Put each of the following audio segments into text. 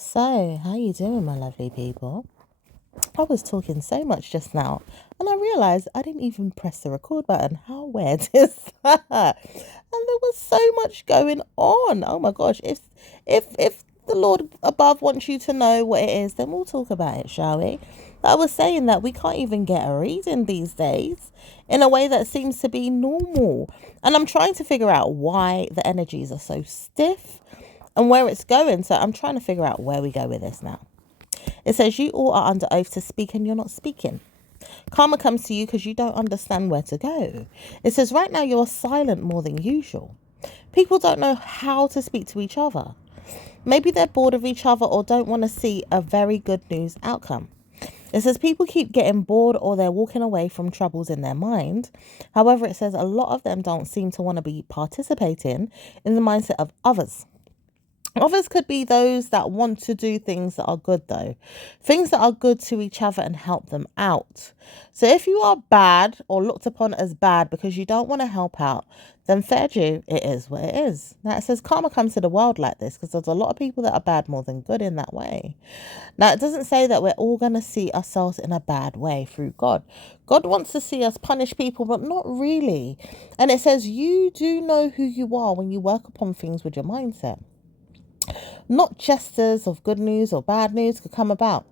So, how you doing, my lovely people? I was talking so much just now, and I realised I didn't even press the record button. How weird is that? And there was so much going on. Oh my gosh! If the Lord above wants you to know what it is, then we'll talk about it, shall we? I was saying that we can't even get a reading these days in a way that seems to be normal, and I'm trying to figure out why the energies are so stiff and where it's going. So I'm trying to figure out where we go with this now. It says, you all are under oath to speak and you're not speaking. Karma comes to you because you don't understand where to go. It says, right now you're silent more than usual. People don't know how to speak to each other. Maybe they're bored of each other or don't want to see a very good news outcome. It says people keep getting bored or they're walking away from troubles in their mind. However, it says a lot of them don't seem to want to be participating in the mindset of others. Others could be those that want to do things that are good, though. Things that are good to each other and help them out. So if you are bad or looked upon as bad because you don't want to help out, then fair due, it is what it is. Now it says karma comes to the world like this because there's a lot of people that are bad more than good in that way. Now it doesn't say that we're all going to see ourselves in a bad way through God. God wants to see us punish people, but not really. And it says you do know who you are when you work upon things with your mindset. Not jesters of good news or bad news could come about.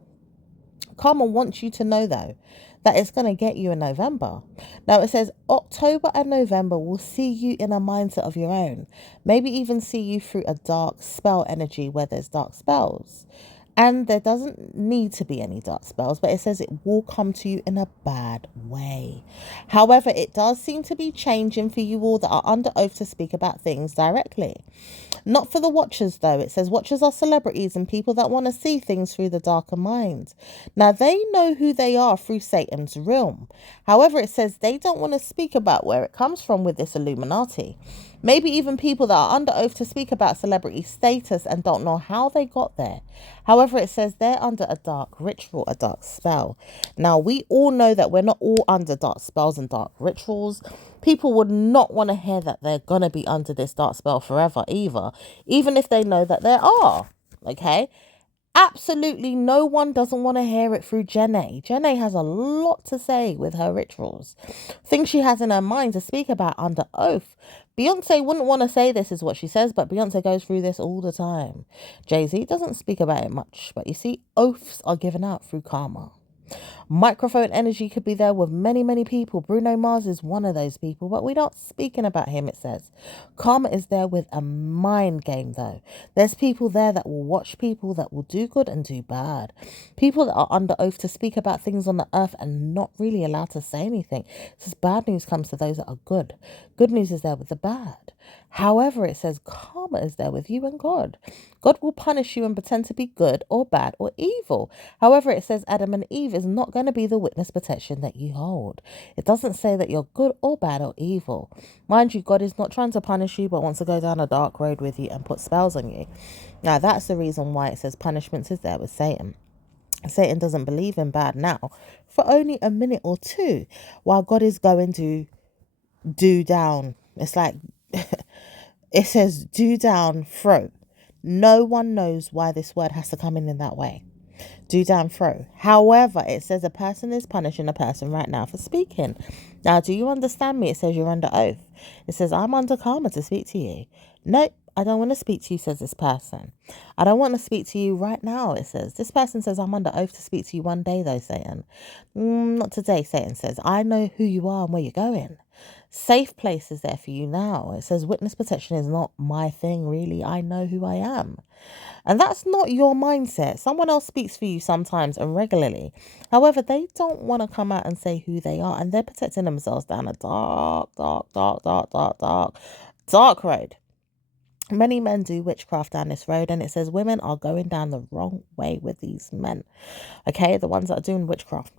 Karma wants you to know, though, that it's going to get you in November. Now, it says October and November will see you in a mindset of your own. Maybe even see you through a dark spell energy where there's dark spells. And there doesn't need to be any dark spells, but it says it will come to you in a bad way. However, it does seem to be changing for you all that are under oath to speak about things directly. Not for the watchers, though. It says watchers are celebrities and people that want to see things through the darker mind. Now, they know who they are through Satan's realm. However, it says they don't want to speak about where it comes from with this Illuminati. Maybe even people that are under oath to speak about celebrity status and don't know how they got there. However, it says they're under a dark ritual, a dark spell. Now, we all know that we're not all under dark spells and dark rituals. People would not want to hear that they're going to be under this dark spell forever either, even if they know that they are. Okay? Absolutely no one doesn't want to hear it through Jenny. Jenny has a lot to say with her rituals. Things she has in her mind to speak about under oath. Beyonce wouldn't want to say this is what she says, but Beyonce goes through this all the time. Jay-Z doesn't speak about it much, but you see, oaths are given out through karma. Microphone energy could be there with many, many people. Bruno Mars is one of those people, but we're not speaking about him, it says. Karma is there with a mind game, though. There's people there that will watch people that will do good and do bad. People that are under oath to speak about things on the earth and not really allowed to say anything. It says bad news comes to those that are good. Good news is there with the bad. However, it says karma is there with you and God. God will punish you and pretend to be good or bad or evil. However, it says Adam and Eve is not going to be the witness protection that you hold. It doesn't say that you're good or bad or evil. Mind you, God is not trying to punish you, but wants to go down a dark road with you and put spells on you. Now, that's the reason why it says punishment is there with Satan. Satan doesn't believe in bad now for only a minute or two, while God is going to do down. It's like it says do down, throw. No one knows why this word has to come in that way. Do down, throw. However, it says a person is punishing a person right now for speaking. Now, do you understand me? It says you're under oath. It says I'm under karma to speak to you. Nope, I don't want to speak to you, says this person. I don't want to speak to you right now, it says. This person says I'm under oath to speak to you one day, though, Satan. Not today, Satan says. I know who you are and where you're going. Safe place is there for you now. It says witness protection is not my thing, really. I know who I am. And that's not your mindset. Someone else speaks for you sometimes and regularly. However, they don't want to come out and say who they are, and they're protecting themselves down a dark road. Many men do witchcraft down this road, and it says women are going down the wrong way with these men. Okay, the ones that are doing witchcraft.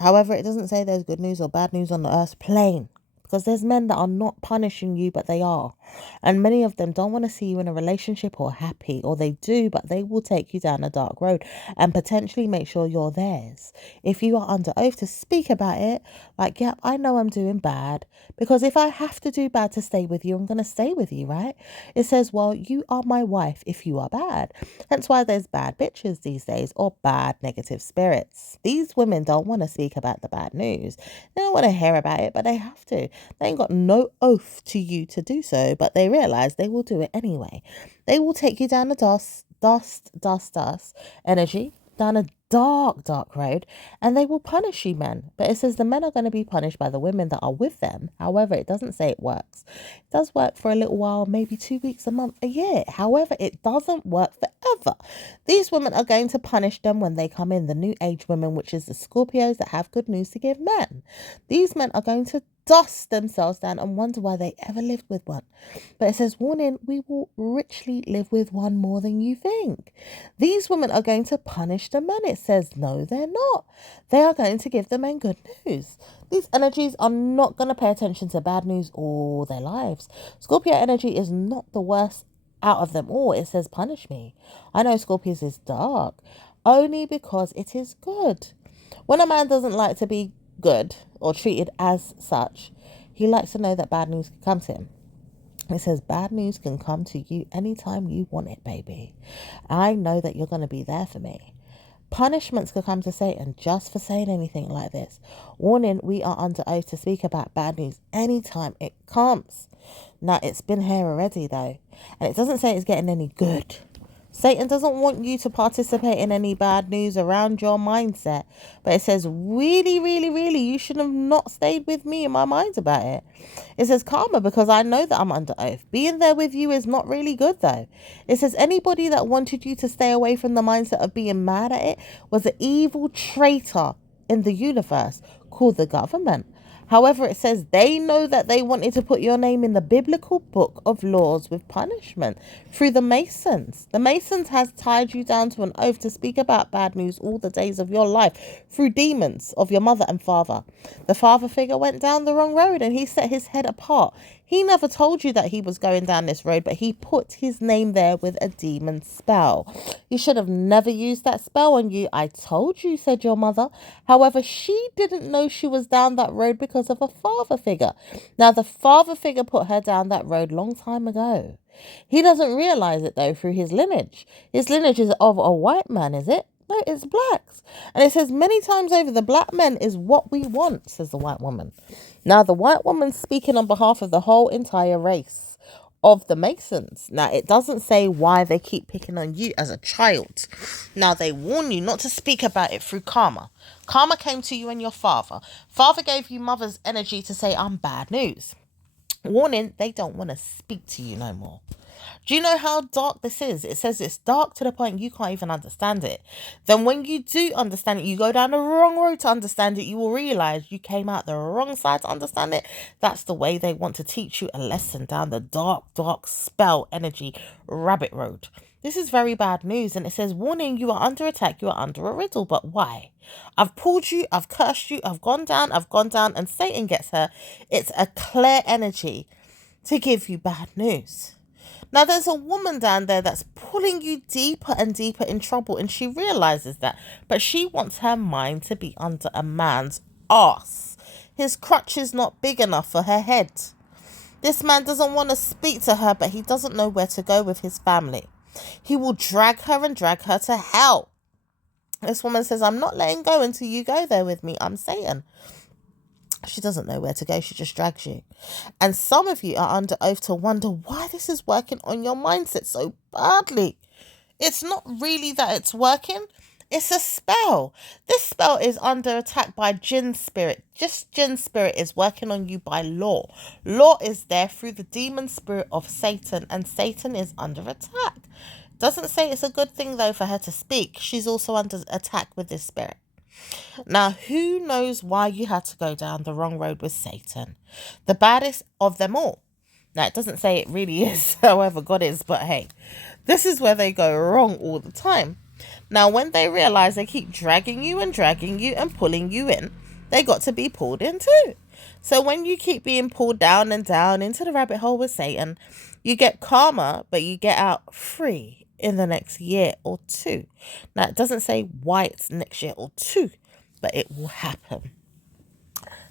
However, it doesn't say there's good news or bad news on the earth plane. because there's men that are not punishing you, but they are. And many of them don't want to see you in a relationship or happy, or they do, but they will take you down a dark road and potentially make sure you're theirs. If you are under oath to speak about it, like, yeah, I know I'm doing bad, because if I have to do bad to stay with you, I'm going to stay with you, right? It says, well, you are my wife if you are bad. Hence why there's bad bitches these days, or bad negative spirits. These women don't want to speak about the bad news. They don't want to hear about it, but they have to. They ain't got no oath to you to do so, but they realize they will do it anyway. They will take you down a dust energy, down a dark road, and they will punish you, men. But it says the men are going to be punished by the women that are with them. However, it doesn't say it works. It does work for a little while, maybe 2 weeks, a month, a year. However, it doesn't work forever. These women are going to punish them when they come in, the new age women, which is the Scorpios that have good news to give men. These men are going to dust themselves down and wonder why they ever lived with one. But it says, warning, we will richly live with one more than you think. These women are going to punish the men. It says, no, they're not. They are going to give the men good news. These energies are not going to pay attention to bad news all their lives. Scorpio energy is not the worst out of them all. It says, punish me. I know Scorpios is dark, only because it is good. When a man doesn't like to be good or treated as such, he likes to know that bad news can come to him. It says bad news can come to you anytime you want it, baby. I know that you're going to be there for me. Punishments could come to Satan just for saying anything like this. Warning, we are under oath to speak about bad news anytime it comes. Now, it's been here already though, and it doesn't say it's getting any good. Satan doesn't want you to participate in any bad news around your mindset. But it says, really, really, really, you should have not stayed with me in my mind about it. It says karma, because I know that I'm under oath. Being there with you is not really good, though. It says anybody that wanted you to stay away from the mindset of being mad at it was an evil traitor in the universe called the government. However, it says they know that they wanted to put your name in the biblical book of laws with punishment through the Masons. The Masons has tied you down to an oath to speak about bad news all the days of your life through demons of your mother and father. The father figure went down the wrong road and he set his head apart. He never told you that he was going down this road, but he put his name there with a demon spell. You should have never used that spell on you. I told you, said your mother. However, she didn't know she was down that road because of a father figure. Now, the father figure put her down that road long time ago. He doesn't realize it, though, through his lineage. His lineage is of a white man, is it? No, it's blacks. And it says many times over, the black men is what we want, says the white woman. Now, the white woman's speaking on behalf of the whole entire race of the Masons. Now, it doesn't say why they keep picking on you as a child. Now, they warn you not to speak about it through karma. Karma came to you and your father. Father gave you mother's energy to say, I'm bad news. Warning, they don't want to speak to you no more. Do you know how dark this is? It says it's dark to the point you can't even understand it. Then when you do understand it, you go down the wrong road to understand it, you will realize you came out the wrong side to understand it. That's the way they want to teach you a lesson down the dark spell energy rabbit road. This is very bad news, and it says, warning, you are under attack, you are under a riddle. But why? I've pulled you, I've cursed you, I've gone down, and Satan gets her. It's a clear energy to give you bad news. Now, there's a woman down there that's pulling you deeper and deeper in trouble, and she realizes that, but she wants her mind to be under a man's arse. His crutch is not big enough for her head. This man doesn't want to speak to her, but he doesn't know where to go with his family. He will drag her to hell. This woman says, I'm not letting go until you go there with me. I'm Satan. She doesn't know where to go. She just drags you. And some of you are under oath to wonder why this is working on your mindset so badly. It's not really that it's working. It's a spell. This spell is under attack by Jinn spirit. Just Jinn spirit is working on you by law. Law is there through the demon spirit of Satan, and Satan is under attack. Doesn't say it's a good thing, though, for her to speak. She's also under attack with this spirit. Now, who knows why you had to go down the wrong road with Satan? The baddest of them all. Now, it doesn't say it really is, however God is, but hey, this is where they go wrong all the time. Now, when they realize they keep dragging you and pulling you in, they got to be pulled in too. So when you keep being pulled down and down into the rabbit hole with Satan, you get karma, but you get out free in the next year or two. Now, it doesn't say why it's next year or two, but it will happen.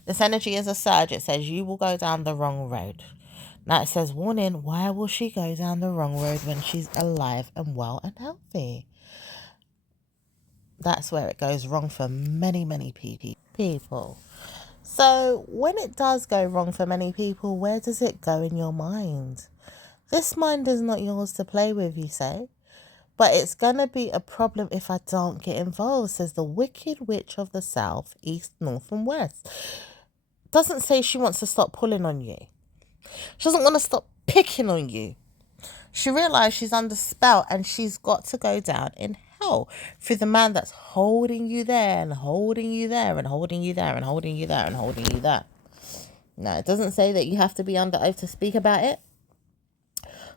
This energy is a surge. It says you will go down the wrong road. Now it says, warning, why will she go down the wrong road when she's alive and well and healthy? That's where it goes wrong for many, many people. So when it does go wrong for many people, where does it go in your mind? This mind is not yours to play with, you say. But it's going to be a problem if I don't get involved, says the Wicked Witch of the South, East, North and West. Doesn't say she wants to stop pulling on you. She doesn't want to stop picking on you. She realised she's under spell and she's got to go down in hell through the man that's holding you there and holding you there and holding you there and holding you there and holding you there. Now, it doesn't say that you have to be under oath to speak about it.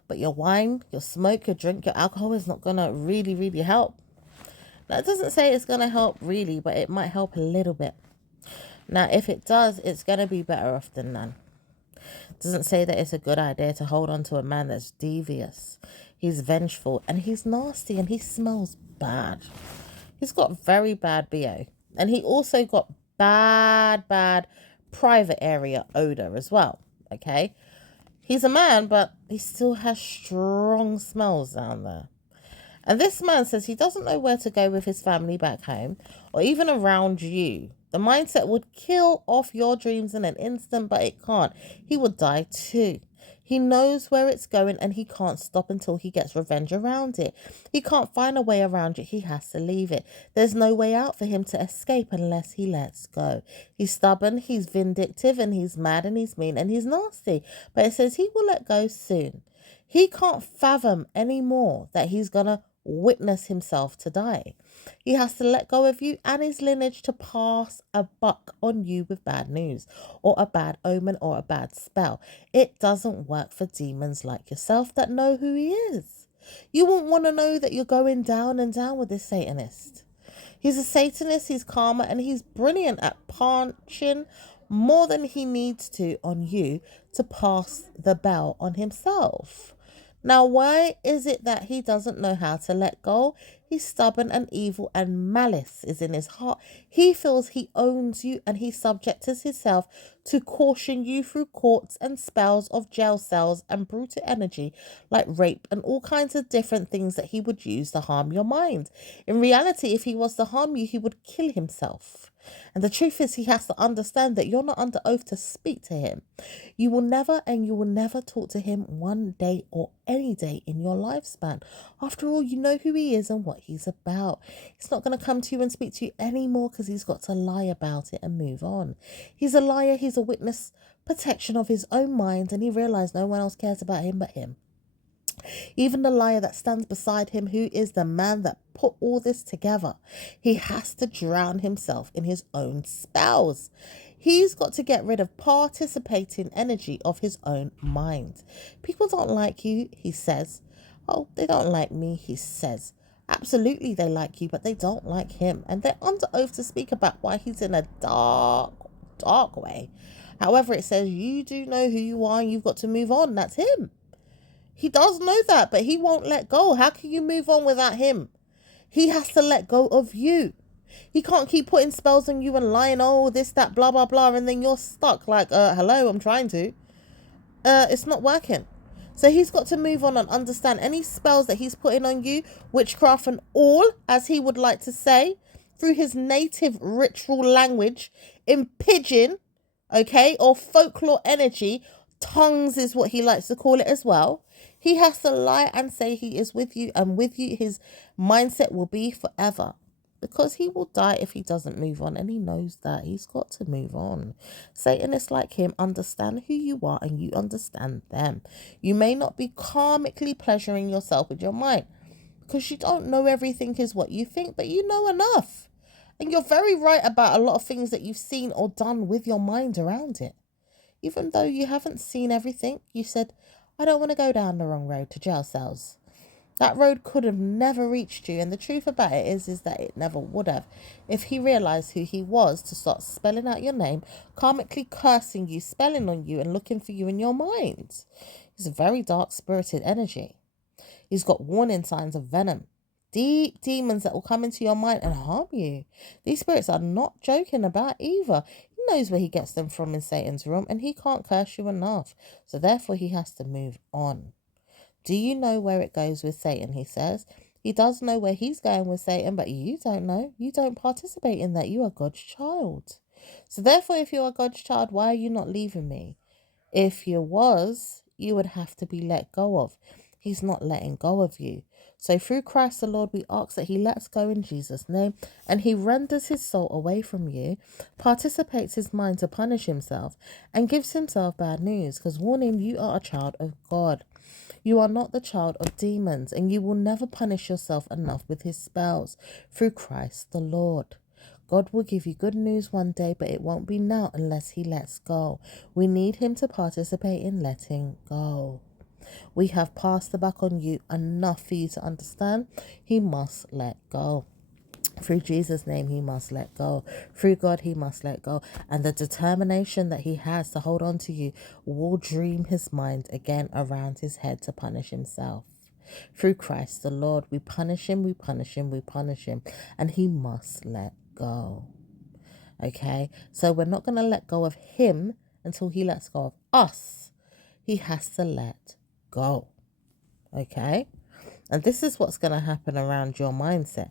But your wine, your smoke, your drink, your alcohol is not going to really, really help. Now, it doesn't say it's going to help really, but it might help a little bit. Now, if it does, it's going to be better off than none. It doesn't say that it's a good idea to hold on to a man that's devious. He's vengeful and he's nasty and he smells bad. He's got very bad BO. And he also got bad private area odor as well. Okay? He's a man, but he still has strong smells down there. And this man says he doesn't know where to go with his family back home or even around you. The mindset would kill off your dreams in an instant, but it can't. He would die too. He knows where it's going and he can't stop until he gets revenge around it. He can't find a way around it. He has to leave it. There's no way out for him to escape unless he lets go. He's stubborn, he's vindictive, and he's mad, and he's mean, and he's nasty. But it says he will let go soon. He can't fathom anymore that he's going to witness himself to die. He has to let go of you and his lineage to pass a buck on you with bad news or a bad omen or a bad spell. It doesn't work for demons like yourself that know who he is. You won't want to know that you're going down and down with this Satanist. He's a Satanist, he's karma, and he's brilliant at punching more than he needs to on you to pass the bell on himself. Now, why is it that he doesn't know how to let go? He's stubborn and evil and malice is in his heart. He feels he owns you and he subjects himself to caution you through courts and spells of jail cells and brutal energy like rape and all kinds of different things that he would use to harm your mind. In reality, if he was to harm you, he would kill himself. And the truth is, he has to understand that you're not under oath to speak to him. You will never talk to him one day or any day in your lifespan. After all, you know who he is and what he's about. He's not going to come to you and speak to you anymore because he's got to lie about it and move on. He's a liar. He's a witness protection of his own mind, and he realized no one else cares about him but him. Even the liar that stands beside him, who is the man that put all this together, he has to drown himself in his own spells. He's got to get rid of participating energy of his own mind. People don't like you, he says. Oh, they don't like me, he says. Absolutely they like you, but they don't like him. And they're under oath to speak about why he's in a dark way. However, it says you do know who you are and you've got to move on. That's him. He does know that, but he won't let go. How can you move on without him? He has to let go of you. He can't keep putting spells on you and lying, oh, this, that, blah, blah, blah, and then you're stuck like, hello, I'm trying to. It's not working. So he's got to move on and understand any spells that he's putting on you, witchcraft and all, as he would like to say, through his native ritual language, in pidgin, okay, or folklore energy. Tongues is what he likes to call it as well. He has to lie and say he is with you, and with you his mindset will be forever, because he will die if he doesn't move on, and he knows that. He's got to move on. Satanists like him understand who you are and you understand them. You may not be karmically pleasuring yourself with your mind because you don't know everything is what you think, but you know enough. And you're very right about a lot of things that you've seen or done with your mind around it. Even though you haven't seen everything, you said, I don't want to go down the wrong road to jail cells. That road could have never reached you. And the truth about it is that it never would have. If he realized who he was to start spelling out your name, karmically cursing you, spelling on you, and looking for you in your mind. He's a very dark spirited energy. He's got warning signs of venom. Deep demons that will come into your mind and harm you. These spirits are not joking about either. He knows where he gets them from in Satan's room, and he can't curse you enough. So therefore he has to move on. Do you know where it goes with Satan? He says. He does know where he's going with Satan, but you don't know. You don't participate in that. You are God's child. So therefore, if you are God's child, why are you not leaving me? If you was, you would have to be let go of. He's not letting go of you. So through Christ the Lord, we ask that he lets go in Jesus' name, and he renders his soul away from you, participates his mind to punish himself, and gives himself bad news, because warning, you are a child of God. You are not the child of demons, and you will never punish yourself enough with his spells through Christ the Lord. God will give you good news one day, but it won't be now unless he lets go. We need him to participate in letting go. We have passed the buck on you enough for you to understand. He must let go. Through Jesus' name, he must let go. Through God, he must let go. And the determination that he has to hold on to you will dream his mind again around his head to punish himself. Through Christ the Lord, we punish him, we punish him, we punish him. And he must let go. Okay? So we're not going to let go of him until he lets go of us. He has to let go. Okay? And this is what's going to happen around your mindset.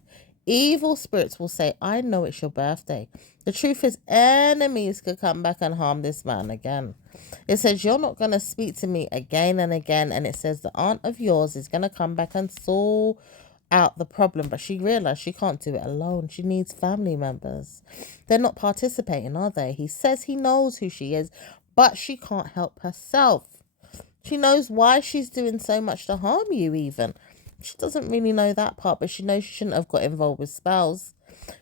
Evil spirits will say, I know it's your birthday. The truth is, enemies could come back and harm this man again. It says, you're not going to speak to me again and again. And it says, the aunt of yours is going to come back and sort out the problem. But she realized she can't do it alone. She needs family members. They're not participating, are they? He says he knows who she is, but she can't help herself. She knows why she's doing so much to harm you even. She doesn't really know that part, but she knows she shouldn't have got involved with spells.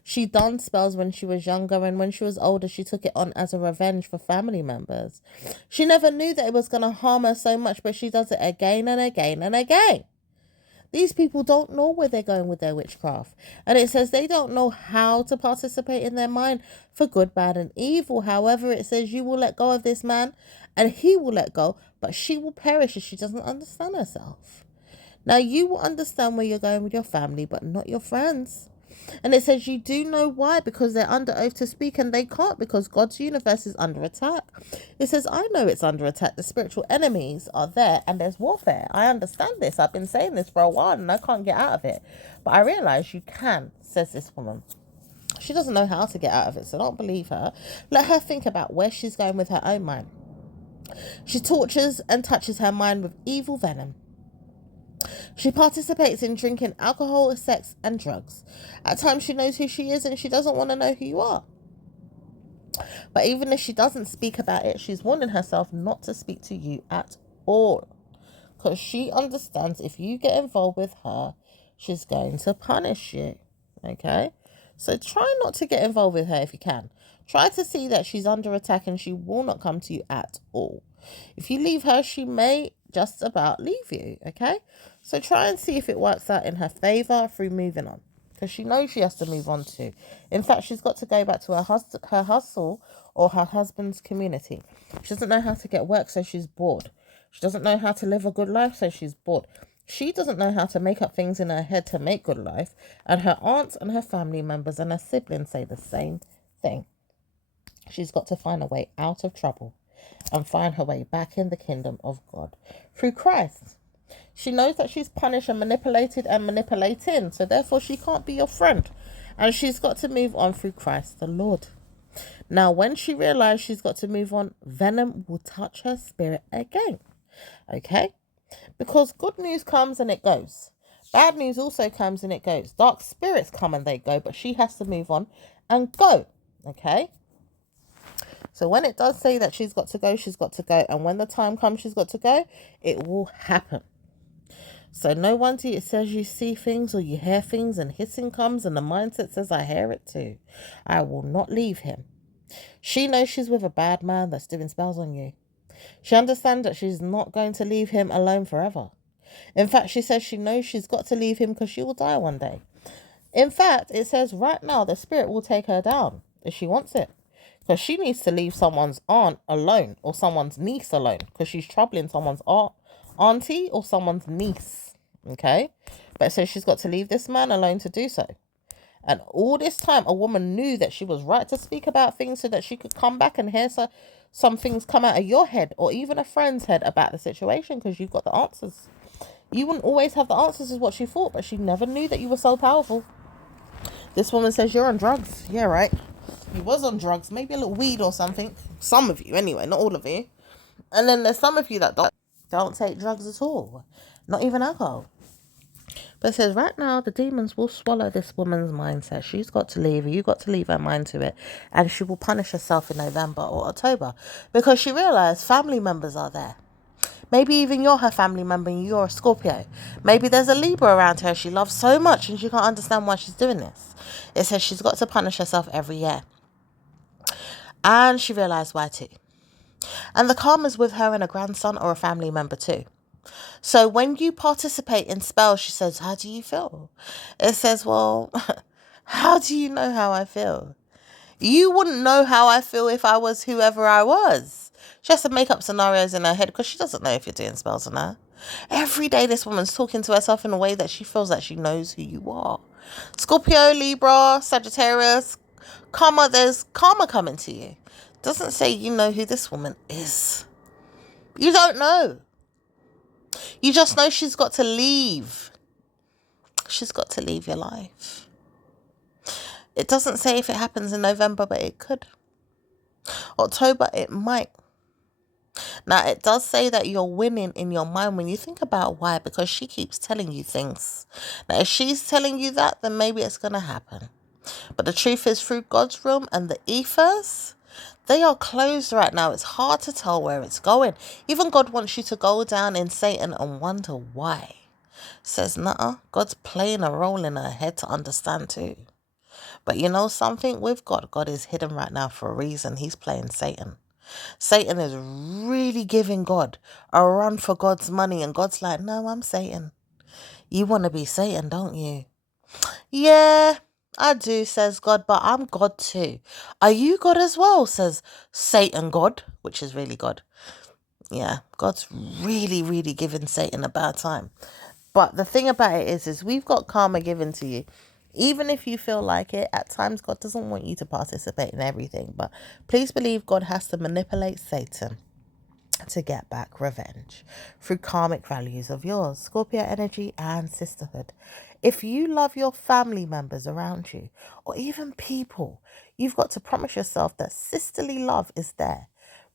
She done spells when she was younger, and when she was older, she took it on as a revenge for family members. She never knew that it was going to harm her so much, but she does it again and again and again. These people don't know where they're going with their witchcraft. And it says they don't know how to participate in their mind for good, bad, and evil. However, it says you will let go of this man and he will let go, but she will perish if she doesn't understand herself. Now, you will understand where you're going with your family, but not your friends. And it says you do know why, because they're under oath to speak and they can't, because God's universe is under attack. It says, I know it's under attack. The spiritual enemies are there and there's warfare. I understand this. I've been saying this for a while and I can't get out of it. But I realize you can, says this woman. She doesn't know how to get out of it, so don't believe her. Let her think about where she's going with her own mind. She tortures and touches her mind with evil venom. She participates in drinking alcohol, sex, and drugs. At times she knows who she is and she doesn't want to know who you are. But even if she doesn't speak about it, she's warning herself not to speak to you at all. Because she understands if you get involved with her, she's going to punish you. Okay? So try not to get involved with her if you can. Try to see that she's under attack and she will not come to you at all. If you leave her, she may just about leave you. Okay? So try and see if it works out in her favor through moving on. Because she knows she has to move on too. In fact, she's got to go back to her hustle or her husband's community. She doesn't know how to get work, so she's bored. She doesn't know how to live a good life, so she's bored. She doesn't know how to make up things in her head to make good life. And her aunts and her family members and her siblings say the same thing. She's got to find a way out of trouble and find her way back in the kingdom of God through Christ. She knows that she's punished and manipulated and manipulating, so therefore she can't be your friend. And she's got to move on through Christ the Lord. Now, when she realizes she's got to move on, venom will touch her spirit again. Okay? Because good news comes and it goes. Bad news also comes and it goes. Dark spirits come and they go, but she has to move on and go. Okay? So when it does say that she's got to go, she's got to go. And when the time comes she's got to go, it will happen. So no wonder it says you see things or you hear things and hissing comes and the mindset says, I hear it too. I will not leave him. She knows she's with a bad man that's doing spells on you. She understands that she's not going to leave him alone forever. In fact, she says she knows she's got to leave him because she will die one day. In fact, it says right now the spirit will take her down if she wants it. Because she needs to leave someone's aunt alone or someone's niece alone. Because she's troubling someone's auntie or someone's niece. Okay? But it says she's got to leave this man alone to do so. And all this time, a woman knew that she was right to speak about things so that she could come back and hear some things come out of your head or even a friend's head about the situation because you've got the answers. You wouldn't always have the answers is what she thought, but she never knew that you were so powerful. This woman says you're on drugs. Yeah, right. You was on drugs, maybe a little weed or something. Some of you anyway, not all of you. And then there's some of you that don't take drugs at all. Not even alcohol. But it says right now the demons will swallow this woman's mindset. She's got to leave. You got to leave her mind to it. And she will punish herself in November or October. Because she realised family members are there. Maybe even you're her family member and you're a Scorpio. Maybe there's a Libra around her she loves so much and she can't understand why she's doing this. It says she's got to punish herself every year. And she realised why too. And the karma's with her and a grandson or a family member too. So when you participate in spells, she says, how do you feel? It says, well, how do you know how I feel? You wouldn't know how I feel if I was whoever I was. She has to make up scenarios in her head because she doesn't know if you're doing spells or not. Every day this woman's talking to herself in a way that she feels that she knows who you are. Scorpio, Libra, Sagittarius, karma, there's karma coming to you. Doesn't say you know who this woman is. You don't know. You just know she's got to leave. She's got to leave your life. It doesn't say if it happens in November, but it could. October, it might. Now, it does say that you're winning in your mind when you think about why, because she keeps telling you things. Now, if she's telling you that, then maybe it's going to happen. But the truth is, through God's realm and the ethers, they are closed right now. It's hard to tell where it's going. Even God wants you to go down in Satan and wonder why. Says, nuh-uh, God's playing a role in her head to understand too. But you know something? With God, God is hidden right now for a reason. He's playing Satan. Satan is really giving God a run for God's money. And God's like, no, I'm Satan. You want to be Satan, don't you? Yeah, I do, says God, but I'm God too. Are you God as well, says Satan God, which is really God. Yeah, God's really, really giving Satan a bad time. But the thing about it is we've got karma given to you. Even if you feel like it, at times God doesn't want you to participate in everything. But please believe God has to manipulate Satan to get back revenge through karmic values of yours, Scorpio energy and sisterhood. If you love your family members around you or even people, you've got to promise yourself that sisterly love is there.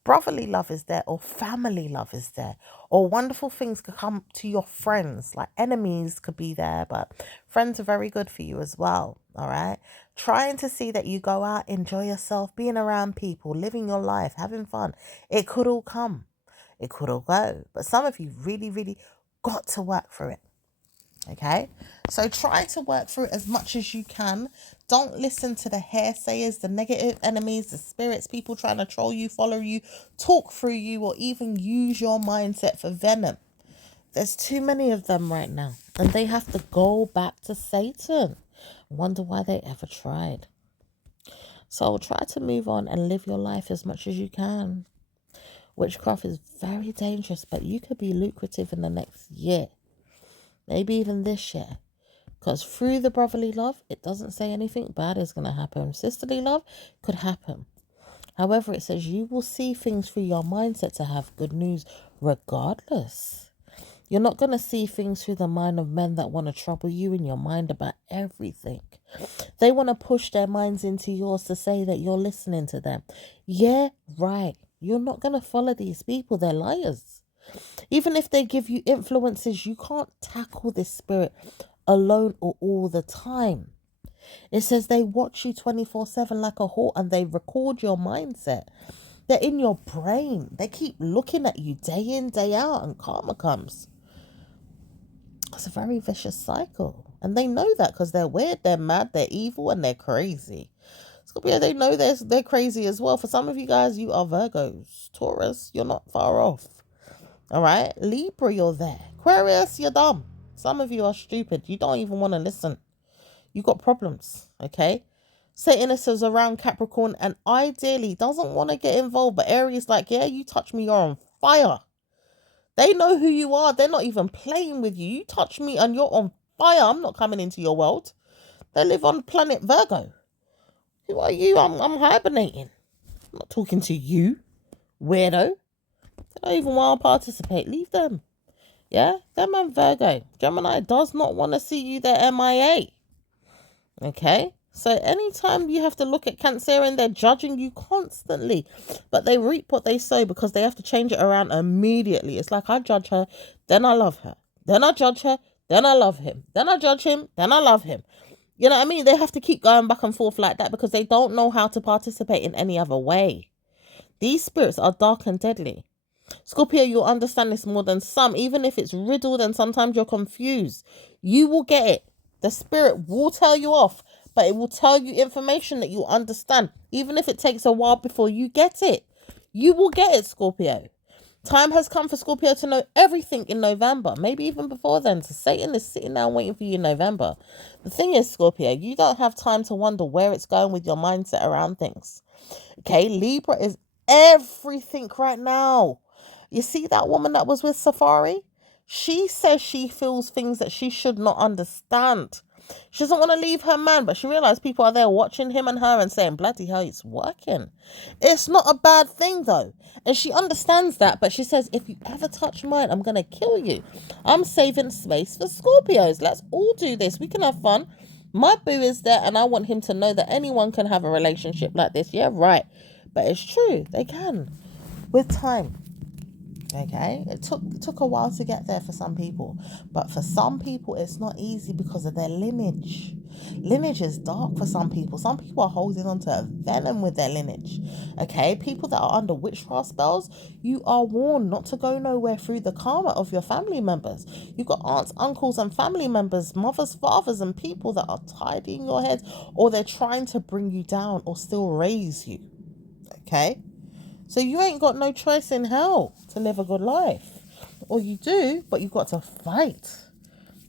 Brotherly love is there, or family love is there, or wonderful things could come to your friends. Like enemies could be there, but friends are very good for you as well. All right. Trying to see that you go out, enjoy yourself, being around people, living your life, having fun. It could all come. It could all go. But some of you really, really got to work through it. Okay, so try to work through it as much as you can. Don't listen to the hairsayers, the negative enemies, the spirits, people trying to troll you, follow you, talk through you, or even use your mindset for venom. There's too many of them right now, and they have to go back to Satan. Wonder why they ever tried. So try to move on and live your life as much as you can. Witchcraft is very dangerous, but you could be lucrative in the next year. Maybe even this year. Because through the brotherly love, it doesn't say anything bad is going to happen. Sisterly love could happen. However, it says you will see things through your mindset to have good news regardless. You're not going to see things through the mind of men that want to trouble you in your mind about everything. They want to push their minds into yours to say that you're listening to them. Yeah, right. You're not going to follow these people. They're liars. Even if they give you influences, you can't tackle this spirit alone or all the time. It says they watch you 24/7 like a hawk and they record your mindset. They're in your brain. They keep looking at you day in, day out, and karma comes. It's a very vicious cycle. And they know that because they're weird, they're mad, they're evil, and they're crazy. Scorpio, they know they're crazy as well. For some of you guys, you are Virgos. Taurus, you're not far off. All right. Libra, you're there. Aquarius, you're dumb. Some of you are stupid. You don't even want to listen. You got problems. Okay. Satanist is around Capricorn and ideally doesn't want to get involved. But Aries, like, yeah, you touch me, you're on fire. They know who you are. They're not even playing with you. You touch me and you're on fire. I'm not coming into your world. They live on planet Virgo. Who are you? I'm hibernating. I'm not talking to you, weirdo. They don't even want to participate. Leave them. Yeah? Them and Virgo. Gemini does not want to see you. They're MIA. Okay? So anytime you have to look at Cancer and they're judging you constantly, but they reap what they sow because they have to change it around immediately. It's like I judge her, then I love her. Then I judge her, then I love him. Then I judge him, then I love him. You know what I mean? They have to keep going back and forth like that because they don't know how to participate in any other way. These spirits are dark and deadly. Scorpio, you'll understand this more than some, even if it's riddled and sometimes you're confused. You will get it. The spirit will tell you off, but it will tell you information that you understand, even if it takes a while before you get it. You will get it, Scorpio. Time has come for Scorpio to know everything in November, maybe even before then. So Satan is sitting down waiting for you in November. The thing is, Scorpio, you don't have time to wonder where it's going with your mindset around things. Okay, Libra is everything right now. You see that woman that was with Safari? She says she feels things that she should not understand. She doesn't want to leave her man, but she realized people are there watching him and her and saying, bloody hell, it's working. It's not a bad thing, though. And she understands that, but she says, if you ever touch mine, I'm going to kill you. I'm saving space for Scorpios. Let's all do this. We can have fun. My boo is there, and I want him to know that anyone can have a relationship like this. Yeah, right. But it's true. They can. With time. Okay, it took a while to get there for some people, but for some people it's not easy because of their lineage. Lineage is dark for some people. Some people are holding on to a venom with their lineage. Okay, people that are under witchcraft spells, you are warned not to go nowhere through the karma of your family members. You've got aunts, uncles, and family members, mothers, fathers, and people that are tidying your head, or they're trying to bring you down or still raise you. Okay. So you ain't got no choice in hell to live a good life. Or you do, but you've got to fight.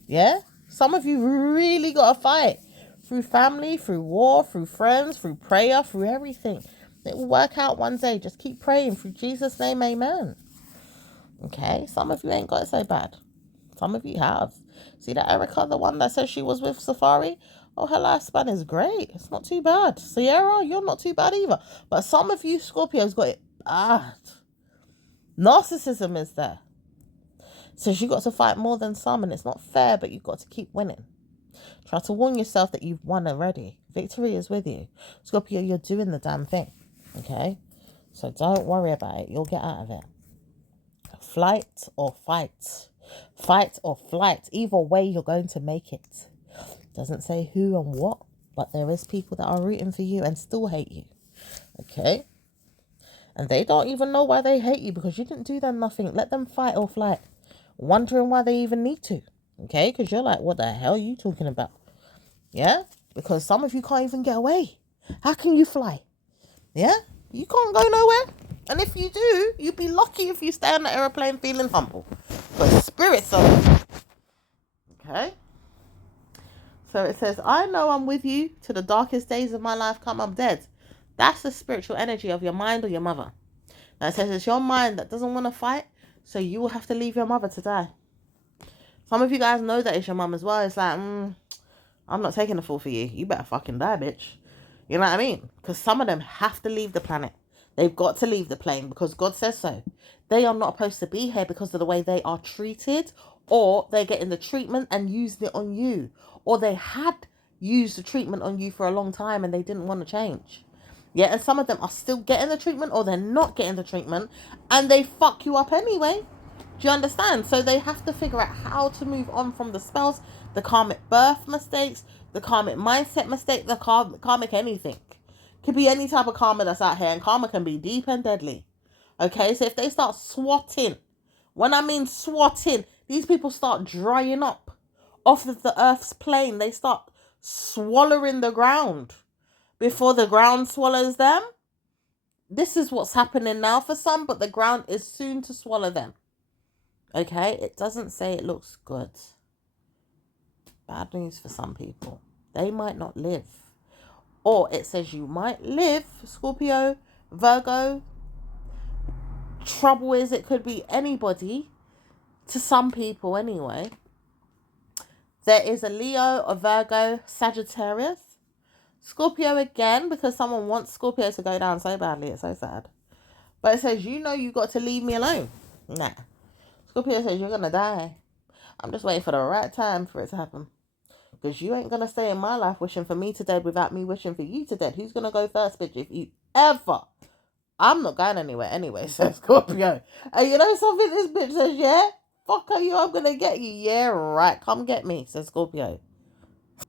Yeah? Some of you really got to fight. Through family, through war, through friends, through prayer, through everything. It will work out one day. Just keep praying. Through Jesus' name, amen. Okay? Some of you ain't got it so bad. Some of you have. See that Erica, the one that says she was with Safari? Oh, her lifespan is great. It's not too bad. Sierra, you're not too bad either. But some of you Scorpios got it bad. Narcissism is there. So you got to fight more than some, and it's not fair, but you've got to keep winning. Try to warn yourself that you've won already. Victory is with you. Scorpio, you're doing the damn thing. Okay? So don't worry about it. You'll get out of it. Flight or fight. Fight or flight. Either way, you're going to make it. Doesn't say who and what, but there is people that are rooting for you and still hate you. Okay? And they don't even know why they hate you because you didn't do them nothing. Let them fight or flight. Wondering why they even need to. Okay? Because you're like, what the hell are you talking about? Yeah? Because some of you can't even get away. How can you fly? Yeah? You can't go nowhere. And if you do, you'd be lucky if you stay on the aeroplane feeling humble. But spirits are... Okay? So it says, I know I'm with you to the darkest days of my life come I'm dead. That's the spiritual energy of your mind or your mother. Now it says it's your mind that doesn't want to fight, so you will have to leave your mother to die. Some of you guys know that it's your mum as well. It's like, I'm not taking the fall for you. You better fucking die, bitch. You know what I mean? Because some of them have to leave the planet. They've got to leave the plane because God says so. They are not supposed to be here because of the way they are treated, or they're getting the treatment and using it on you, or they had used the treatment on you for a long time and they didn't want to change. Yeah, and some of them are still getting the treatment or they're not getting the treatment and they fuck you up anyway. Do you understand? So they have to figure out how to move on from the spells, the karmic birth mistakes, the karmic mindset mistake, the karmic anything. Could be any type of karma that's out here, and karma can be deep and deadly. Okay, so if they start swatting, when I mean swatting, these people start drying up off of the earth's plane. They start swallowing the ground before the ground swallows them. This is what's happening now for some, but the ground is soon to swallow them. Okay, it doesn't say it looks good. Bad news for some people. They might not live. Or it says you might live, Scorpio, Virgo. Trouble is, it could be anybody, to some people anyway. There is a Leo, a Virgo, Sagittarius. Scorpio again, because someone wants Scorpio to go down so badly. It's so sad. But it says, you got to leave me alone. Nah. Scorpio says, you're going to die. I'm just waiting for the right time for it to happen. Because you ain't going to stay in my life wishing for me to dead without me wishing for you to dead. Who's going to go first, bitch? If you ever. I'm not going anywhere anyway, says Scorpio. And you know something? This bitch says, yeah? Fuck are you? I'm going to get you. Yeah, right. Come get me, says Scorpio.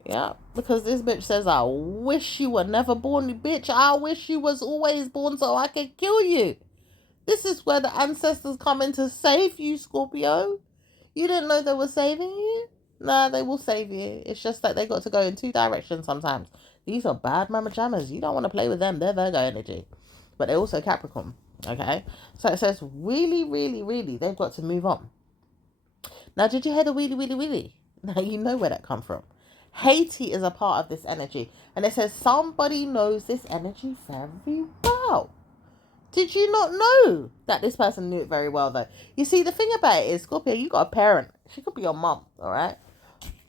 Yeah, because this bitch says, I wish you were never born, bitch. I wish you was always born so I could kill you. This is where the ancestors come in to save you, Scorpio. You didn't know they were saving you? Nah, they will save you. It's just that they got to go in two directions sometimes. These are bad mama jammers. You don't want to play with them. They're Virgo energy. But they're also Capricorn. Okay? So it says, really, really, really, they've got to move on. Now, did you hear the wheelie, wheelie, wheelie? Now, you know where that come from. Haiti is a part of this energy. And it says, somebody knows this energy very well. Did you not know that this person knew it very well, though? You see, the thing about it is, Scorpio, you got a parent. She could be your mum, all right?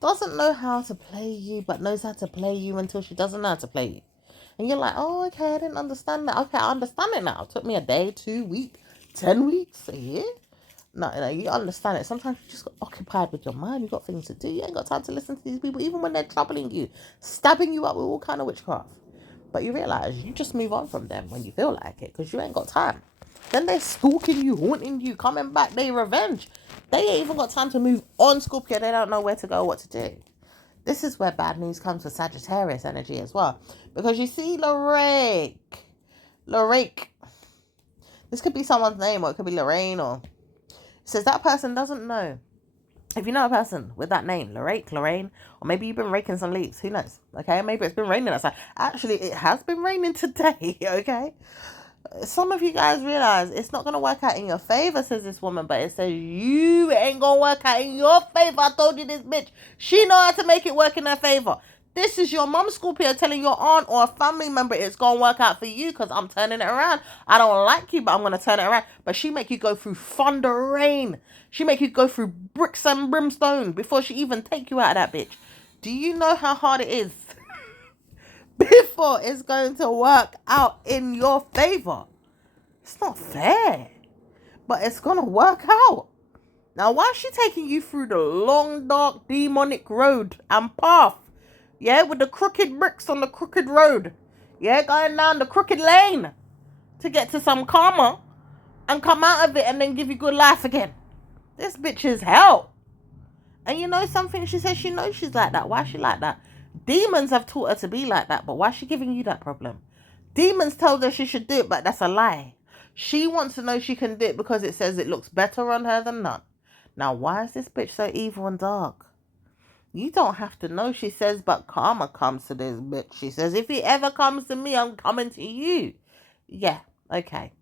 Doesn't know how to play you, but knows how to play you until she doesn't know how to play you. And you're like, oh, okay, I didn't understand that. Okay, I understand it now. It took me a day, 2 weeks, 10 weeks, a year. No, you understand it. Sometimes you just got occupied with your mind. You got things to do. You ain't got time to listen to these people, even when they're troubling you, stabbing you up with all kind of witchcraft. But you realize you just move on from them when you feel like it, because you ain't got time. Then they're stalking you, haunting you, coming back. They revenge. They ain't even got time to move on, Scorpio. They don't know where to go, what to do. This is where bad news comes for Sagittarius energy as well, because you see, Lorraine. This could be someone's name, or it could be Lorraine, or says that person doesn't know. If you know a person with that name, Lorraine, or maybe you've been raking some leaves, who knows? Okay, maybe it's been raining outside. Actually, it has been raining today, okay? Some of you guys realize it's not going to work out in your favor, says this woman, but it says you ain't going to work out in your favor. I told you this bitch. She know how to make it work in her favor. This is your mum, Scorpio, telling your aunt or a family member it's going to work out for you because I'm turning it around. I don't like you, but I'm going to turn it around. But she make you go through thunder rain. She make you go through bricks and brimstone before she even take you out of that bitch. Do you know how hard it is before it's going to work out in your favor? It's not fair, but it's going to work out. Now, why is she taking you through the long, dark, demonic road and path? Yeah, with the crooked bricks on the crooked road. Yeah, going down the crooked lane to get to some karma and come out of it and then give you good life again. This bitch is hell. And you know something? She says she knows she's like that. Why is she like that? Demons have taught her to be like that, but why is she giving you that problem? Demons told her she should do it, but that's a lie. She wants to know she can do it because it says it looks better on her than none. Now, why is this bitch so evil and dark? You don't have to know, she says, but karma comes to this bitch. She says, if it ever comes to me, I'm coming to you. Yeah, okay.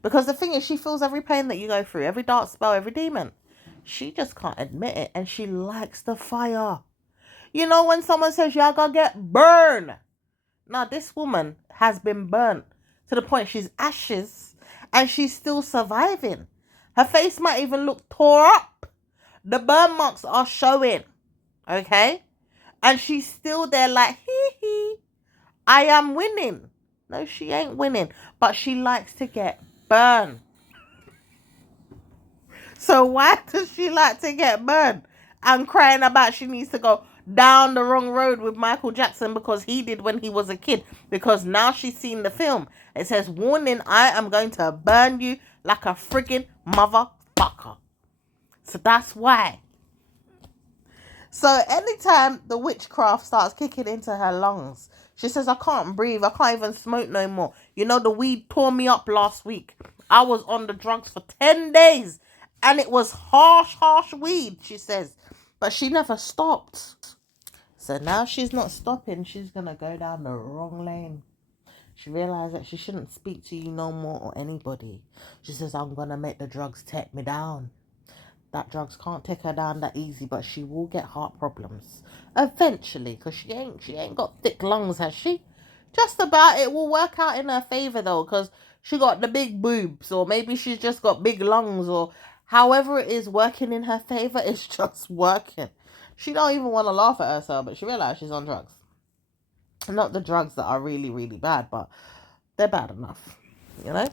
Because the thing is, she feels every pain that you go through, every dark spell, every demon. She just can't admit it, and she likes the fire. You know when someone says, y'all gonna get burned. Now, this woman has been burnt to the point she's ashes, and she's still surviving. Her face might even look tore up. The burn marks are showing. Okay? And she's still there like, hee hee, I am winning. No, she ain't winning. But she likes to get burned. So why does she like to get burned? And crying about she needs to go down the wrong road with Michael Jackson because he did when he was a kid. Because now she's seen the film. It says, warning, I am going to burn you like a friggin' motherfucker. So that's why. So anytime the witchcraft starts kicking into her lungs, she says, I can't breathe. I can't even smoke no more. You know, the weed tore me up last week. I was on the drugs for 10 days. And it was harsh weed, she says. But she never stopped. So now she's not stopping. She's going to go down the wrong lane. She realized that she shouldn't speak to you no more or anybody. She says, I'm going to make the drugs take me down. that drugs can't take her down that easy, but she will get heart problems eventually, because she ain't got thick lungs, has she? Just about. It will work out in her favor though, because she got the big boobs, or maybe she's just got big lungs, or however it is working in her favor. It's just working. She don't even want to laugh at herself, but she realized she's on drugs. Not the drugs that are really, really bad, but they're bad enough, you know?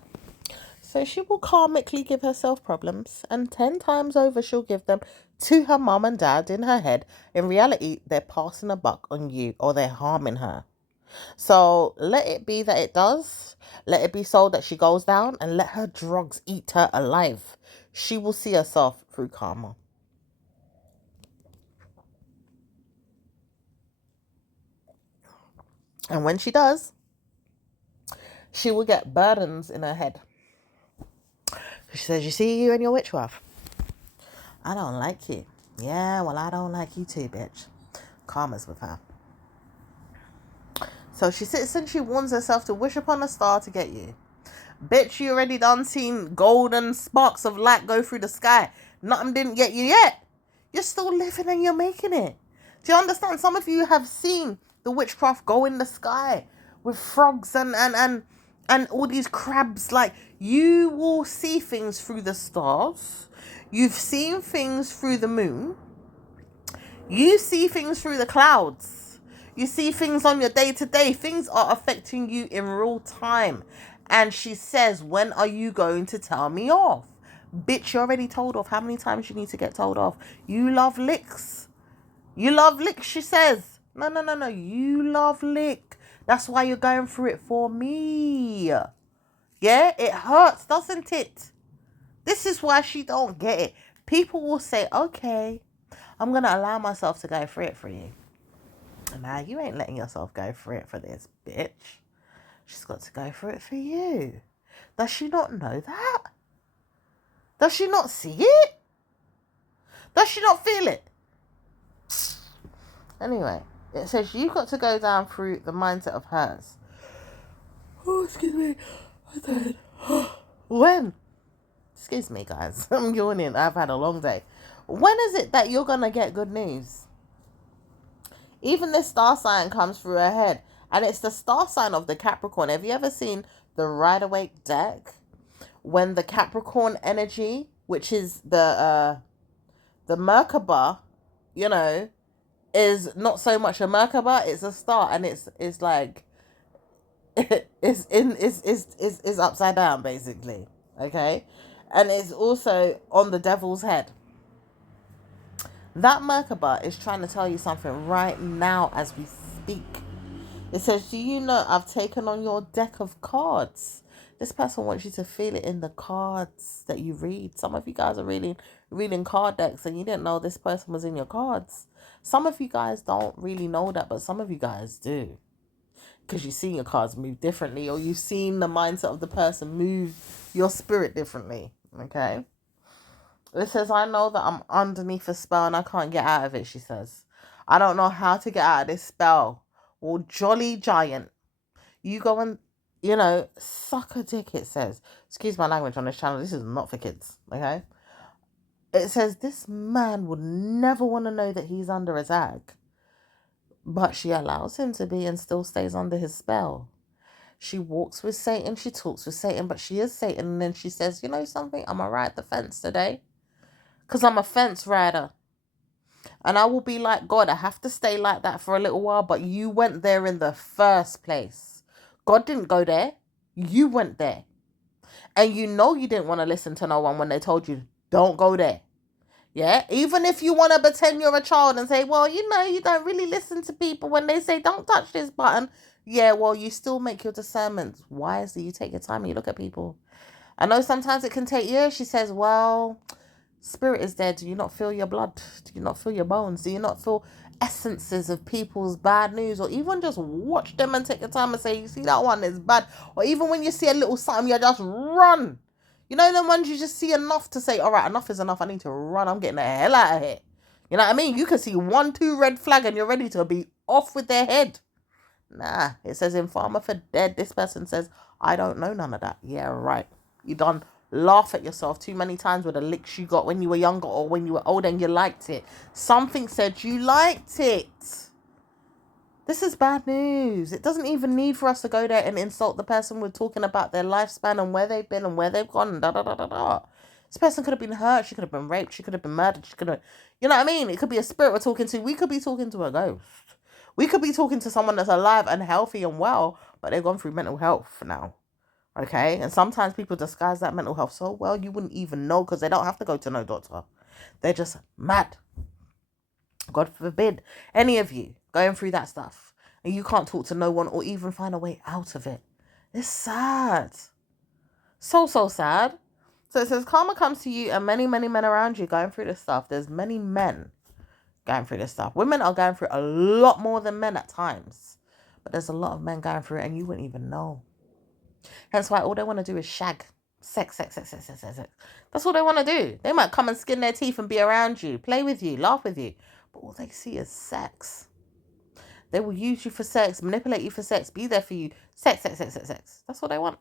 So she will karmically give herself problems, and 10 times over she'll give them to her mum and dad in her head. In reality, they're passing a buck on you, or they're harming her. So let it be that it does. Let it be so that she goes down, and let her drugs eat her alive. She will see herself through karma. And when she does, she will get burdens in her head. She says, "You see, you and your witchcraft. I don't like you." "Yeah, well, I don't like you too, bitch." Karma's with her. So she sits and she warns herself to wish upon a star to get you. Bitch, you already done seen golden sparks of light go through the sky. Nothing didn't get you yet. You're still living and you're making it. Do you understand? Some of you have seen the witchcraft go in the sky with frogs and all these crabs. Like, you will see things through the stars. You've seen things through the moon. You see things through the clouds. You see things on your day-to-day. Things are affecting you in real time. And she says, when are you going to tell me off? Bitch, you're already told off. How many times you need to get told off? You love licks. You love lick, she says. No, no, no, no. You love lick. That's why you're going through it for me. Yeah, it hurts, doesn't it? This is why she don't get it. People will say, okay, I'm going to allow myself to go through it for you. Now, you ain't letting yourself go through it for this bitch. She's got to go through it for you. Does she not know that? Does she not see it? Does she not feel it? Anyway, it says you've got to go down through the mindset of hers. Oh, excuse me. I'm tired. When? Excuse me, guys. I'm yawning. I've had a long day. When is it that you're going to get good news? Even this star sign comes through her head. And it's the star sign of the Capricorn. Have you ever seen the Rider-Waite deck? When the Capricorn energy, which is the Merkaba, you know, is not so much a Merkaba, it's a star, and it's like it's upside down basically, okay, and it's also on the devil's head. That Merkaba is trying to tell you something right now as we speak. It says, "Do you know I've taken on your deck of cards?" This person wants you to feel it in the cards that you read. Some of you guys are reading card decks and you didn't know this person was in your cards. Some of you guys don't really know that, but some of you guys do. Because you've seen your cards move differently, or you've seen the mindset of the person move your spirit differently. Okay? It says, "I know that I'm underneath a spell and I can't get out of it," she says. "I don't know how to get out of this spell." Well, jolly giant, you go and, suck a dick, it says. Excuse my language on this channel. This is not for kids, okay? It says this man would never want to know that he's under attack. But she allows him to be and still stays under his spell. She walks with Satan, she talks with Satan, but she is Satan. And then she says, "You know something? I'm going to ride the fence today. Because I'm a fence rider. And I will be like God. I have to stay like that for a little while. But you went there in the first place. God didn't go there. You went there. And you know you didn't want to listen to no one when they told you, don't go there. Yeah? Even if you want to pretend you're a child and say, well, you don't really listen to people when they say, don't touch this button. Yeah, well, you still make your discernments wisely. You take your time and you look at people. I know sometimes it can take years. She says, well, spirit is there. Do you not feel your blood? Do you not feel your bones? Do you not feel essences of people's bad news? Or even just watch them and take your time and say, you see that one is bad. Or even when you see a little something, you just run. You know, the ones you just see enough to say, all right, enough is enough. I need to run. I'm getting the hell out of here. You know what I mean? You can see 1, 2 red flag and you're ready to be off with their head. Nah, it says informer for dead. This person says, I don't know none of that. Yeah, right. You done laugh at yourself too many times with the licks you got when you were younger or when you were older and you liked it. Something said you liked it. This is bad news. It doesn't even need for us to go there and insult the person we're talking about their lifespan and where they've been and where they've gone. Da, da, da, da, da. This person could have been hurt. She could have been raped. She could have been murdered. She could have, you know what I mean? It could be a spirit we're talking to. We could be talking to a ghost. We could be talking to someone that's alive and healthy and well, but they've gone through mental health now. Okay? And sometimes people disguise that mental health so well you wouldn't even know because they don't have to go to no doctor. They're just mad. God forbid any of you going through that stuff and you can't talk to no one or even find a way out of it. It's sad. So sad. So it says karma comes to you and many men around you going through this stuff. There's many men going through this stuff. Women are going through a lot more than men at times. But there's a lot of men going through it and you wouldn't even know. Hence why all they want to do is shag. Sex. That's all they want to do. They might come and skin their teeth and be around you, play with you, laugh with you. But all they see is sex. They will use you for sex, manipulate you for sex, be there for you. Sex. That's what they want.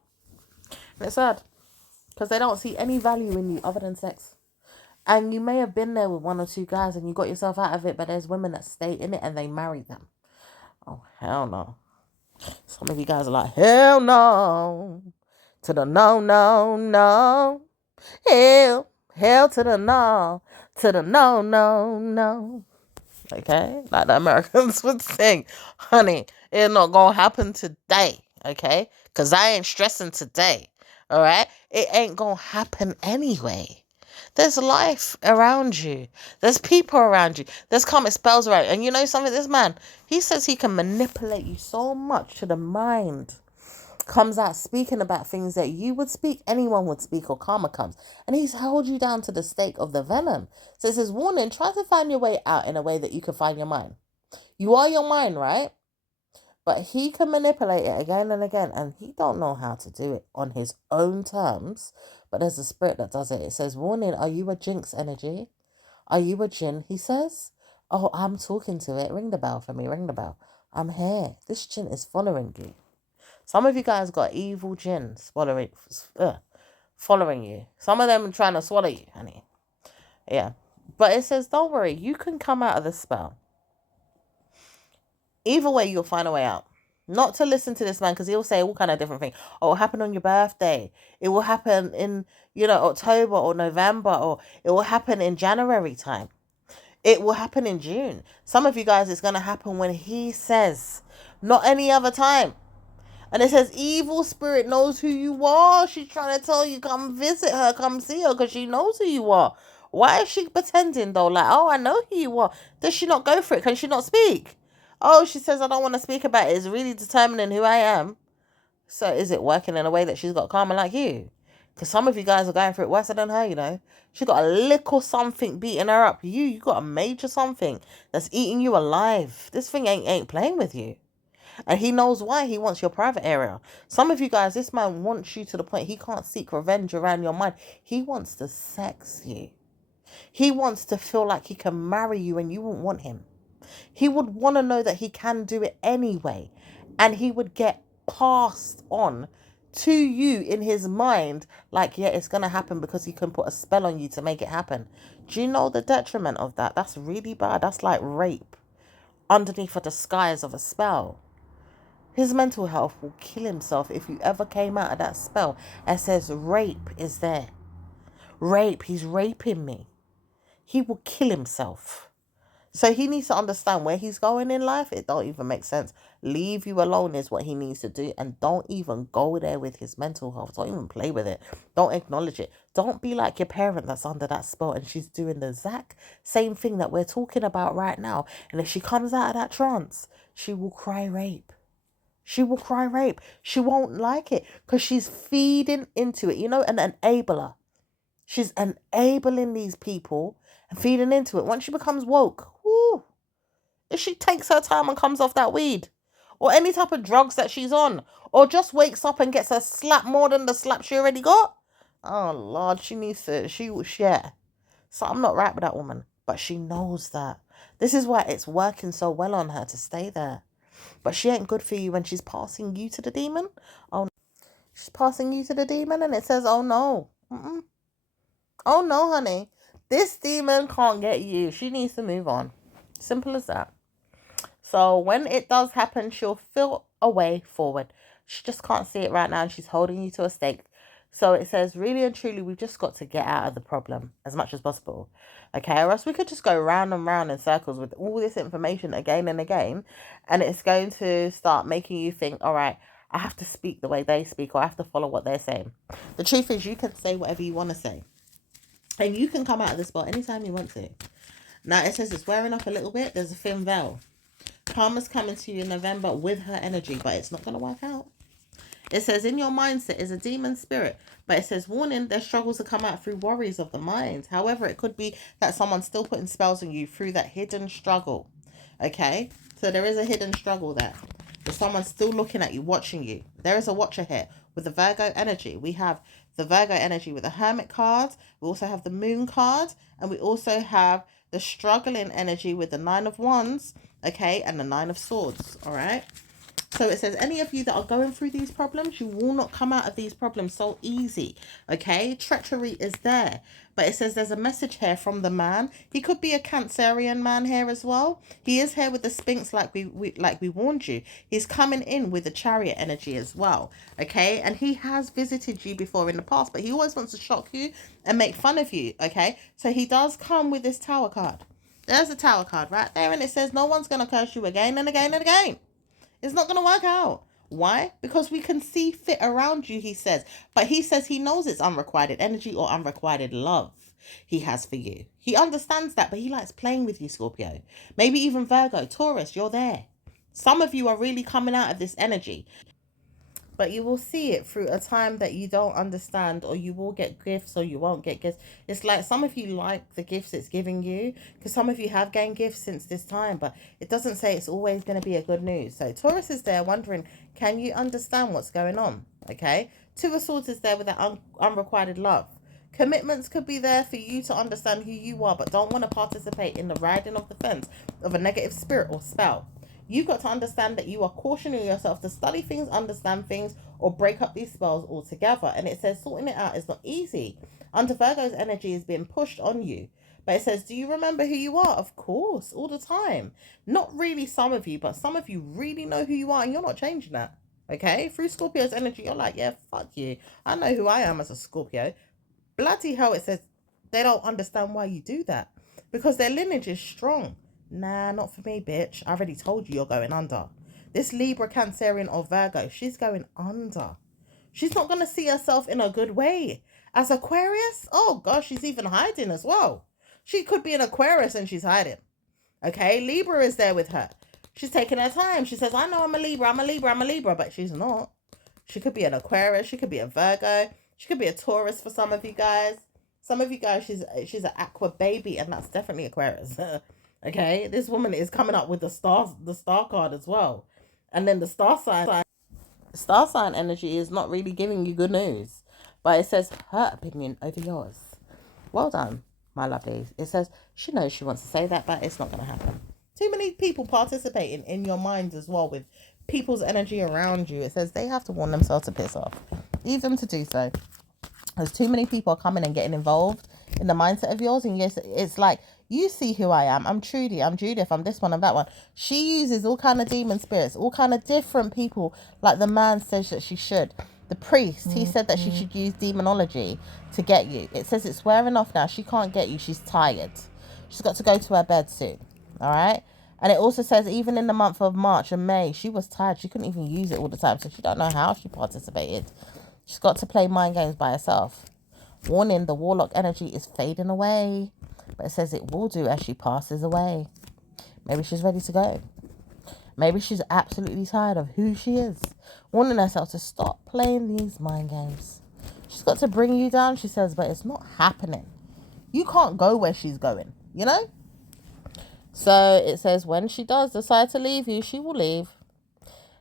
And it's sad. Because they don't see any value in you other than sex. And you may have been there with one or two guys and you got yourself out of it, but there's women that stay in it and they marry them. Oh, hell no. Some of you guys are like, hell no. To the no. Hell to the no. To the no. Okay? Like the Americans would sing. Honey, it's not gonna happen today. Okay? Because I ain't stressing today. Alright? It ain't gonna happen anyway. There's life around you. There's people around you. There's karmic spells around you. And you know something? This man, he says he can manipulate you so much to the mind. Comes out speaking about things that you would speak, anyone would speak, or karma comes. And he's held you down to the stake of the venom. So it says, warning, try to find your way out in a way that you can find your mind. You are your mind, right? But he can manipulate it again and again, and he don't know how to do it on his own terms. But there's a spirit that does it. It says, warning, are you a jinx energy? Are you a jinn? He says, oh, I'm talking to it. Ring the bell for me, ring the bell. I'm here. This jinn is following you. Some of you guys got evil jinns following you. Some of them are trying to swallow you, honey. Yeah. But it says, don't worry, you can come out of the spell. Either way, you'll find a way out. Not to listen to this man, because he'll say all kind of different things. Oh, it will happen on your birthday. It will happen in, October or November, or it will happen in January time. It will happen in June. Some of you guys, it's going to happen when he says, not any other time. And it says, evil spirit knows who you are. She's trying to tell you, come visit her, come see her, because she knows who you are. Why is she pretending, though? Like, oh, I know who you are. Does she not go for it? Can she not speak? Oh, she says, I don't want to speak about it. It's really determining who I am. So is it working in a way that she's got karma like you? Because some of you guys are going through it worse than her, She got a little something beating her up. You got a major something that's eating you alive. This thing ain't playing with you. And he knows why. He wants your private area. Some of you guys, this man wants you to the point he can't seek revenge around your mind. He wants to sex you. He wants to feel like he can marry you and you won't want him. He would want to know that he can do it anyway. And he would get passed on to you in his mind like, yeah, it's going to happen because he can put a spell on you to make it happen. Do you know the detriment of that? That's really bad. That's like rape underneath a disguise of a spell. His mental health will kill himself if you ever came out of that spell and says rape is there. Rape, he's raping me. He will kill himself. So he needs to understand where he's going in life. It don't even make sense. Leave you alone is what he needs to do. And don't even go there with his mental health. Don't even play with it. Don't acknowledge it. Don't be like your parent that's under that spell and she's doing the exact same thing that we're talking about right now. And if she comes out of that trance, she will cry rape. She will cry rape. She won't like it because she's feeding into it. An enabler. She's enabling these people and feeding into it. Once she becomes woke, if she takes her time and comes off that weed or any type of drugs that she's on or just wakes up and gets a slap more than the slap she already got, oh, Lord, she needs to, she will share. So I'm not right with that woman, but she knows that. This is why it's working so well on her to stay there. But she ain't good for you when she's passing you to the demon. Oh, she's passing you to the demon and it says, oh no, Mm-mm. Oh no, honey. This demon can't get you. She needs to move on. Simple as that. So when it does happen, she'll feel a way forward. She just can't see it right now, and she's holding you to a stake. So it says, really and truly, we've just got to get out of the problem as much as possible. Okay, or else we could just go round and round in circles with all this information again and again, and it's going to start making you think, all right, I have to speak the way they speak, or I have to follow what they're saying. The truth is, you can say whatever you want to say, and you can come out of the spot anytime you want to. Now it says it's wearing off a little bit. There's a thin veil. Karma's coming to you in November with her energy, but it's not going to work out. It says in your mindset is a demon spirit, but it says warning, their struggles to come out through worries of the mind. However, it could be that someone's still putting spells on you through that hidden struggle. Okay, so there is a hidden struggle there. There's someone still looking at you, watching you. There is a watcher here with the Virgo energy. We have the Virgo energy with the Hermit card. We also have the Moon card, and we also have the struggling energy with the Nine of Wands, okay, and the Nine of Swords. All right. So it says, any of you that are going through these problems, you will not come out of these problems so easy. Okay, treachery is there. But it says there's a message here from the man. He could be a Cancerian man here as well. He is here with the Sphinx, like we warned you. He's coming in with the Chariot energy as well. Okay, and he has visited you before in the past, but he always wants to shock you and make fun of you. Okay, so he does come with this Tower card. There's a Tower card right there, and it says no one's going to curse you again and again and again. It's not going to work out. Why? Because we can see fit around you, he says. But he says he knows it's unrequited energy or unrequited love he has for you. He understands that, but he likes playing with you, Scorpio. Maybe even Virgo, Taurus, you're there. Some of you are really coming out of this energy, but you will see it through a time that you don't understand, or you will get gifts or you won't get gifts. It's like some of you like the gifts it's giving you, because some of you have gained gifts since this time, but it doesn't say it's always going to be a good news. So Taurus is there wondering, can you understand what's going on? Okay, Two of Swords is there with that unrequited love. Commitments could be there for you to understand who you are, but don't want to participate in the riding of the fence of a negative spirit or spell. You've got to understand that you are cautioning yourself to study things, understand things, or break up these spells altogether. And it says sorting it out is not easy. Under Virgo's energy is being pushed on you. But it says, do you remember who you are? Of course, all the time. Not really some of you, but some of you really know who you are, and you're not changing that. Okay? Through Scorpio's energy, you're like, yeah, fuck you. I know who I am as a Scorpio. Bloody hell, it says they don't understand why you do that. Because their lineage is strong. Nah, not for me, bitch. I already told you you're going under. This Libra, Cancerian, or Virgo, she's going under. She's not going to see herself in a good way. As Aquarius, oh gosh, she's even hiding as well. She could be an Aquarius and she's hiding. Okay, Libra is there with her. She's taking her time. She says, I know I'm a Libra, I'm a Libra, I'm a Libra, but she's not. She could be an Aquarius. She could be a Virgo. She could be a Taurus for some of you guys. Some of you guys, she's an Aqua baby, and that's definitely Aquarius. Okay, this woman is coming up with the star card as well, and then the star sign energy is not really giving you good news, but it says her opinion over yours. Well done, my lovelies. It says she knows she wants to say that, but it's not going to happen. Too many people participating in your minds as well with people's energy around you. It says they have to warn themselves to piss off. Leave them to do so. There's too many people coming and getting involved in the mindset of yours, and yes, it's like, you see who I am. I'm Trudy. I'm Judith. I'm this one. I'm that one. She uses all kind of demon spirits, all kind of different people. Like the man says that she should. The priest, he said that she should use demonology to get you. It says it's wearing off now. She can't get you. She's tired. She's got to go to her bed soon. All right. And it also says even in the month of March and May, she was tired. She couldn't even use it all the time. So she don't know how she participated. She's got to play mind games by herself. Warning, the warlock energy is fading away. But it says it will do as she passes away. Maybe she's ready to go. Maybe she's absolutely tired of who she is. Warning herself to stop playing these mind games. She's got to bring you down, she says, but it's not happening. You can't go where she's going, you know? So it says when she does decide to leave you, she will leave.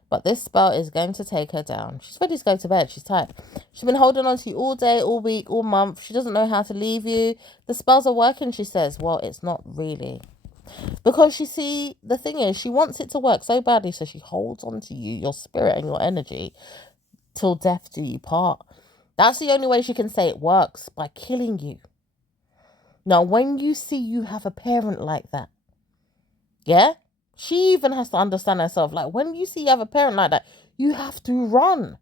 But this spell is going to take her down. She's ready to go to bed. She's tired. She's been holding on to you all day, all week, all month. She doesn't know how to leave you. The spells are working, she says. Well, it's not really. Because you see, the thing is, she wants it to work so badly, so she holds on to you, your spirit and your energy, till death do you part. That's the only way she can say it works, by killing you. Now, when you see you have a parent like that, yeah, she even has to understand herself. Like, when you see you have a parent like that, you have to run.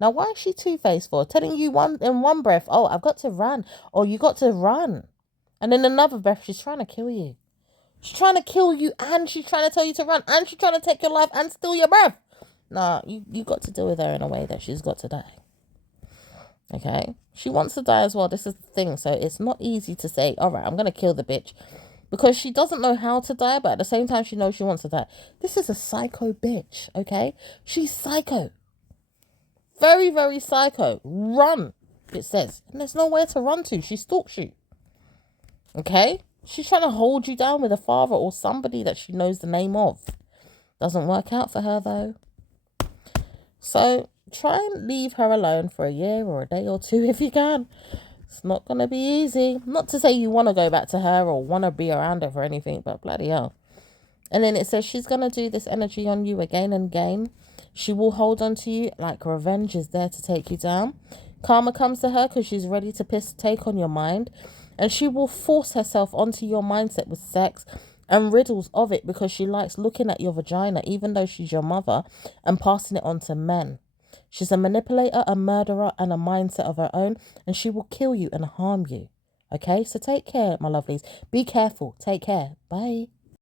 Now, why is she two-faced for? Telling you in one breath, oh, I've got to run, or you got to run. And in another breath, she's trying to kill you. She's trying to kill you, and she's trying to tell you to run, and she's trying to take your life and steal your breath. Nah, you got to deal with her in a way that she's got to die. Okay? She wants to die as well. This is the thing. So it's not easy to say, all right, I'm going to kill the bitch. Because she doesn't know how to die, but at the same time, she knows she wants to die. This is a psycho bitch, okay? She's psycho. Very, very psycho. Run, it says. And there's nowhere to run to. She stalks you. Okay? She's trying to hold you down with a father or somebody that she knows the name of. Doesn't work out for her, though. So try and leave her alone for a year or a day or two if you can. It's not going to be easy. Not to say you want to go back to her or want to be around her for anything, but bloody hell. And then it says she's going to do this energy on you again and again. She will hold on to you like revenge is there to take you down. Karma comes to her because she's ready to take on your mind. And she will force herself onto your mindset with sex and riddles of it because she likes looking at your vagina, even though she's your mother, and passing it on to men. She's a manipulator, a murderer, and a mindset of her own, and she will kill you and harm you. Okay, so take care, my lovelies. Be careful. Take care. Bye.